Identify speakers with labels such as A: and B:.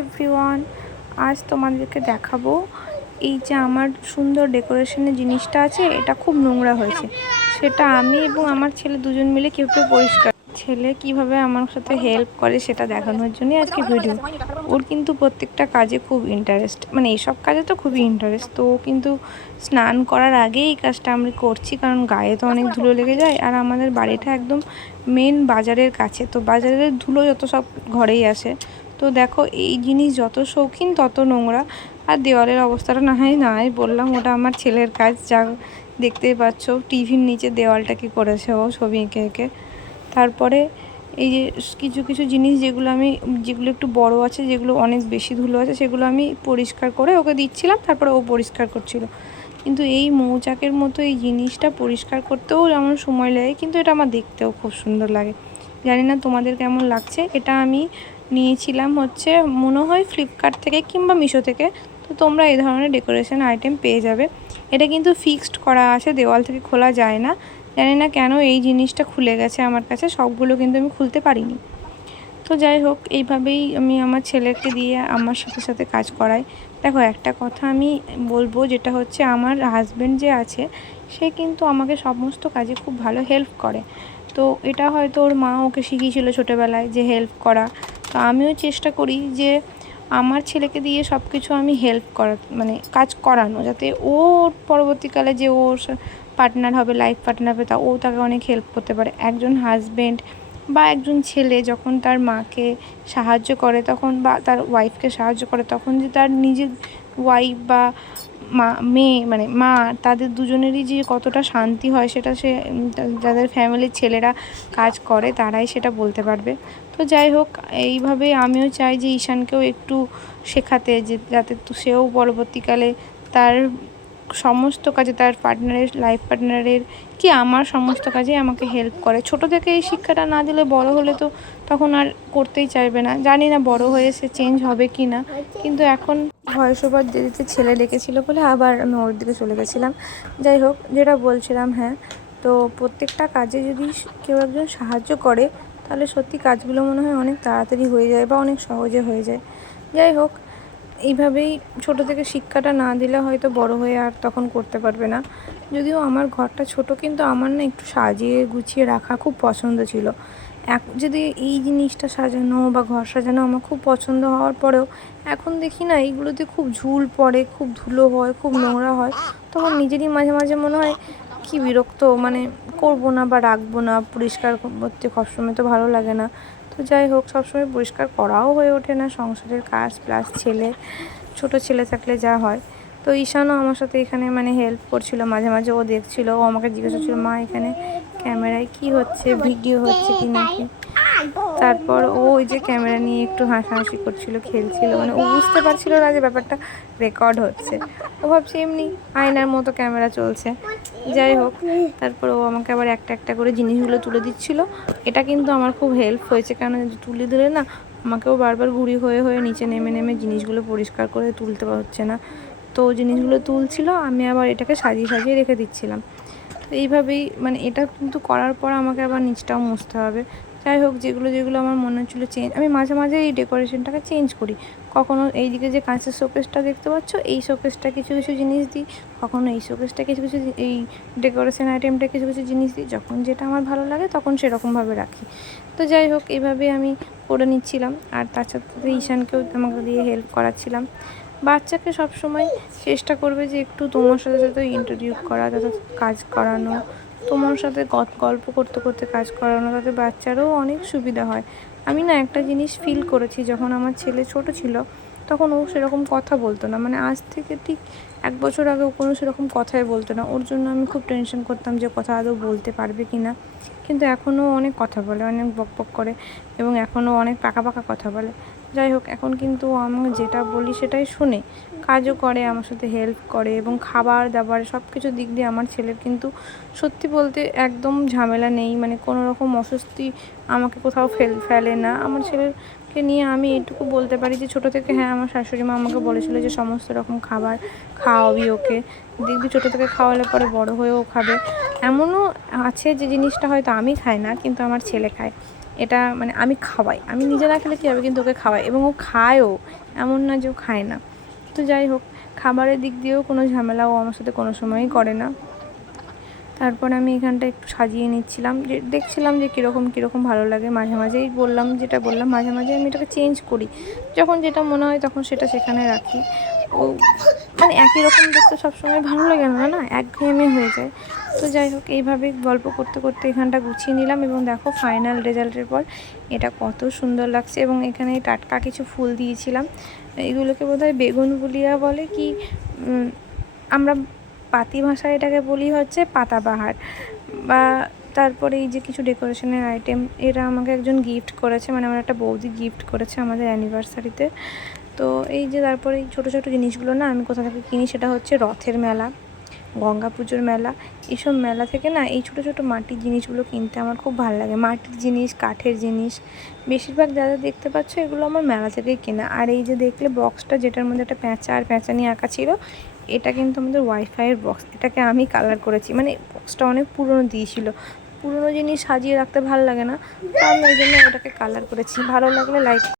A: Everyone আজ তোমাদেরকে দেখাবো এই যে আমার সুন্দর ডেকোরেশনের জিনিসটা আছে, এটা খুব নোংরা হয়েছে। সেটা আমি এবং আমার ছেলে দুজন মিলে কীভাবে পরিষ্কার ছেলে কীভাবে আমার সাথে হেল্প করে সেটা দেখানোর জন্যই আজকে ভিডিও ওর কিন্তু প্রত্যেকটা কাজে খুব ইন্টারেস্ট মানে এইসব কাজে তো খুবই ইন্টারেস্ট তো কিন্তু স্নান করার আগেই এই কাজটা আমরা করছি, কারণ গায়ে তো অনেক ধুলো লেগে যায়। আর আমাদের বাড়িটা একদম মেন বাজারের কাছে। তো বাজারের ধুলো যত সব ঘরেই আসে তো দেখো, এই জিনিস যত শৌখিন তত নোংরা। আর দেওয়ালের অবস্থাটা না হয় নাই, বললাম ওটা আমার ছেলের কাজ, যা দেখতেই পাচ্ছ, টিভির নিচে দেওয়ালটা কি করেছে ও ছবি এঁকে এঁকে। তারপরে এই যে কিছু কিছু জিনিস যেগুলো আমি, যেগুলো একটু বড় আছে, যেগুলো অনেক বেশি ধুলো আছে, সেগুলো আমি পরিষ্কার করে ওকে দিচ্ছিলাম, তারপরে ও পরিষ্কার করছিল। কিন্তু এই মৌচাকের মতো এই জিনিসটা পরিষ্কার করতেও যেমন সময় লাগে, কিন্তু এটা আমার দেখতেও খুব সুন্দর লাগে। জানি না তোমাদের কেমন লাগছে, এটা আমি নিয়েছিলাম হচ্ছে, মনে হয় ফ্লিপকার্ট থেকে কিংবা মিশো থেকে। তো তোমরা এই ধরনের ডেকোরেশন আইটেম পেয়ে যাবে। এটা কিন্তু ফিক্সড করা আছে, দেওয়াল থেকে খোলা যায় না। জানি না কেন এই জিনিসটা খুলে গেছে আমার কাছে, সবগুলো কিন্তু আমি খুলতে পারিনি। তো যাই হোক, এইভাবেই আমি আমার ছেলেকে দিয়ে আমার সাথে সাথে কাজ করাই। দেখো, একটা কথা আমি বলব, যেটা হচ্ছে আমার হাজব্যান্ড যে আছে, সে কিন্তু আমাকে সমস্ত কাজে খুব ভালো হেল্প করে। তো এটা হয়তো ওর মা ওকে শিখিয়েছিল ছোটোবেলায় যে হেল্প করা। তো আমিও চেষ্টা করি যে আমার ছেলেকে দিয়ে সব কিছু আমি হেল্প করা মানে কাজ করানো, যাতে ও পরবর্তীকালে যে ওর পার্টনার হবে লাইফ পার্টনার হবে, তা ও তাকে অনেক হেল্প করতে পারে। একজন হাজব্যান্ড বা একজন ছেলে যখন তার মাকে সাহায্য করে তখন বা তার ওয়াইফকে সাহায্য করে, তখন যে তার নিজের ওয়াইফ বা মা, মেয়ে মানে মা, তাদের দুজনেরই যে কতটা শান্তি হয় সেটা সে যাদের ফ্যামিলির ছেলেরা কাজ করে তারাই সেটা বলতে পারবে। তো যাই হোক, এইভাবে আমিও চাই যে ঈশানকেও একটু শেখাতে যে, যাতে সেও পরবর্তীকালে তার সমস্ত কাজে তার পার্টনারের লাইফ পার্টনারের কি আমার সমস্ত কাজে আমাকে হেল্প করে? ছোট থেকে এই শিক্ষাটা না দিলে বড় হলে তো তখন আর করতেই চাইবে না। জানি না বড় হয়ে সে চেঞ্জ হবে কি না। কিন্তু এখন ভয়েস ওভার দিতে ছেলে ডেকেছিল বলে আবার আমি ওর দিকে চলে গেছিলাম। যাই হোক, যেটা বলছিলাম হ্যাঁ তো প্রত্যেকটা কাজে যদি কেউ একজন সাহায্য করে, তাহলে সত্যি কাজগুলো মনে হয় অনেক তাড়াতাড়ি হয়ে যায় বা অনেক সহজে হয়ে যায়। যাই হোক এইভাবেই ছোট থেকে শিক্ষাটা না দিলে হয়তো বড় হয়ে আর তখন করতে পারবে না। যদিও আমার ঘরটা ছোট, কিন্তু আমার না একটু সাজিয়ে গুছিয়ে রাখা খুব পছন্দ ছিল। এক, যদি এই জিনিসটা সাজানো বা ঘর সাজানো আমার খুব পছন্দ হওয়ার পরেও এখন দেখি না, এইগুলোতে খুব ঝুল পড়ে, খুব ধুলো হয়, খুব নোংরা হয়। তখন নিজেরই মাঝে মাঝে মনে হয় কি বিরক্ত মানে করব না বা রাখব না, পরিষ্কার করতে সবসময় তো ভালো লাগে না। তো যাই হোক, সবসময় পরিষ্কার করাও হয়ে ওঠে না, সংসারের কাজ প্লাস ছেলে, ছোট ছেলে থাকলে যা হয়। তো ঈশানও আমার সাথে এখানে মানে হেল্প করছিল, মাঝে মাঝে ও দেখছিল, ও আমাকে জিজ্ঞাসা করছিল, মা, এখানে ক্যামেরায় কি হচ্ছে ভিডিও হচ্ছে কি নাকি? তারপর ও ওই যে ক্যামেরা নিয়ে একটু হাসাহাসি করছিল, খেলছিল মানে ও বুঝতে পারছিল না যে ব্যাপারটা রেকর্ড হচ্ছে। ও ভাবছে, এমনি আয়নার মতো ক্যামেরা চলছে। যাই হোক, তারপর ও আমাকে আবার একটা একটা করে জিনিসগুলো তুলে দিচ্ছিল। এটা কিন্তু আমার খুব হেল্প হয়েছে কারণ তুলে দিলে না, আমাকেও বারবার ঘুরি হয়ে হয়ে নিচে নেমে নেমে জিনিসগুলো পরিষ্কার করে তুলতে হচ্ছে না। তো জিনিসগুলো তুলছিল, আমি আবার এটাকে সাজিয়ে সাজিয়ে রেখে দিচ্ছিলাম। তো এইভাবেই মানে এটা কিন্তু করার পর আমাকে আবার নিচটাও মুছতে হবে। যাই হোক, যেগুলো যেগুলো আমার মনে হচ্ছিল চেঞ্জ আমি মাঝে মাঝে এই ডেকোরেশনটাকে চেঞ্জ করি। কখনো এইদিকে যে কাঁচের শোকেসটা দেখতে পাচ্ছ, এই শোকেসটা কিছু কিছু জিনিস দিই। কখনো এই শোকেসটা কিছু কিছু, এই ডেকোরেশন আইটেমটা কিছু কিছু জিনিস দিই। যখন যেটা আমার ভালো লাগে, তখন সেরকমভাবে রাখি। তো যাই হোক এইভাবে আমি করে নিচ্ছিলাম। আর তার সাথে ঈশানকেও আমাকে দিয়ে হেল্প করাচ্ছিলাম। বাচ্চাকে সবসময় চেষ্টা করবে যে একটু তোমার সাথে সাথে ইন্ট্রোডিউস করা তাতে কাজ করানো তোমার সাথে গল্প করতে করতে কাজ করানো তাদের বাচ্চারও অনেক সুবিধা হয়। আমি না একটা জিনিস ফিল করেছি, যখন আমার ছেলে ছোট ছিল, তখন ও সেরকম কথা বলতো না। মানে আজ থেকে ঠিক এক বছর আগে ও কোনো সেরকম কথাই বলতো না। ওর জন্য আমি খুব টেনশন করতাম যে কথা আদৌ বলতে পারবে কি না কিন্তু এখনও অনেক কথা বলে, অনেক বক বক করে এবং এখনও অনেক পাকা পাকা কথা বলে। যাই হোক, এখন কিন্তু আমি যেটা বলি সেটাই শুনে কাজও করে, আমার সাথে হেল্প করে এবং খাবার দাবার সব কিছু দিক দিয়ে আমার ছেলের কিন্তু সত্যি বলতে একদম ঝামেলা নেই। মানে কোনো রকম অস্বস্তি আমাকে কোথাও ফেল, ফেলে না। আমার ছেলেকে নিয়ে আমি এইটুকু বলতে পারি যে ছোটো থেকে হ্যাঁ আমার শাশুড়ি মা আমাকে বলেছিল যে সমস্ত রকম খাবার খাওয়াবি ওকে। দেখবি ছোটো থেকে খাওয়ালে পরে বড় হয়েও খাবে। এমনও আছে যে জিনিসটা হয়তো আমি খাই না, কিন্তু আমার ছেলে খায়। এটা মানে আমি খাওয়াই। আমি নিজে না খেলে কী হবে কিন্তু ওকে খাওয়াই? এবং ও খায়ও। এমন না যে ও খায় না। তো যাই হোক, খাবারের দিক দিয়েও কোনো ঝামেলা ও আমার সাথে কোনো সময়ই করে না। তারপর আমি এখানটা একটু সাজিয়ে নিচ্ছিলাম। যে দেখছিলাম যে কীরকম কীরকম ভালো লাগে। মাঝে মাঝেই বললাম, যেটা বললাম, মাঝে মাঝে আমি এটাকে চেঞ্জ করি। যখন যেটা মনে হয় তখন সেটা সেখানে রাখি। ও মানে একই রকম দেখতে সবসময় ভালো লাগে না না? এক একঘেয়েমি হয়ে যায়। তো যাই হোক, এইভাবে গল্প করতে করতে এখানটা গুছিয়ে নিলাম এবং দেখো ফাইনাল রেজাল্টের পর এটা কত সুন্দর লাগছে এবং এখানে টাটকা কিছু ফুল দিয়েছিলাম। এগুলোকে বোধহয় বেগুন বুলিয়া বলে কি আমরা পাতি ভাষায় এটাকে বলি হচ্ছে পাতাবাহার বা তারপরে এই যে কিছু ডেকোরেশনের আইটেম এরা আমাকে একজন গিফট করেছে মানে আমার একটা বৌদি গিফট করেছে আমাদের অ্যানিভার্সারিতে তো এই যে তারপরে এই ছোটো ছোটো জিনিসগুলো না আমি কোথা থেকে কিনি সেটা হচ্ছে রথের মেলা, গঙ্গা পুজোর মেলা। এইসব মেলা থেকে না এই ছোটো ছোটো মাটির জিনিসগুলো কিনতে আমার খুব ভালো লাগে। মাটির জিনিস, কাঠের জিনিস, বেশিরভাগ যা যা দেখতে পাচ্ছ এগুলো আমার মেলা থেকেই কেনা। আর এই যে দেখলে বক্সটা যেটার মধ্যে একটা প্যাঁচা আর প্যাঁচা নিয়ে আঁকা ছিল, এটা কিন্তু আমাদের ওয়াইফাইয়ের বক্স এটাকে আমি কালার করেছি। মানে বক্সটা অনেক পুরনো দিয়েছিল। পুরনো জিনিস সাজিয়ে রাখতে ভালো লাগে না। তো আমি ওই জন্য ওটাকে কালার করেছি। ভালো লাগলে লাইক